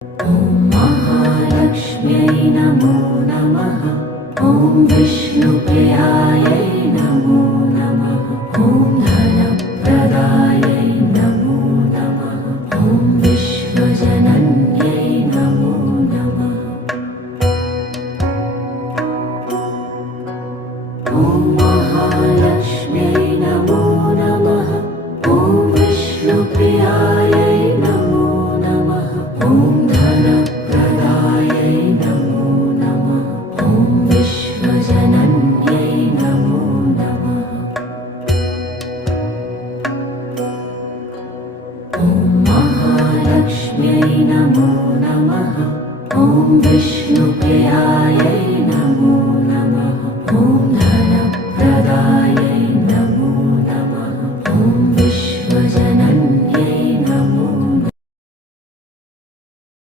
ॐ महालक्ष्म्यै नमो नमः। ॐ विष्णुप्रियायै नमो नमः। ॐ धनप्रदायै नमो नमः। ॐ विश्वजनन्यै नमो नमः। ॐ महालक्ष्म्यै नमो नमः। ॐ विष्णुप्रियायै नमो नमः। ॐ धनप्रदायै नमो नमः। ॐ विश्वजनन्यै नमो नमः। ॐ महालक्ष्म्यै नमो नमः। ॐ विष्णुप्रियायै नमो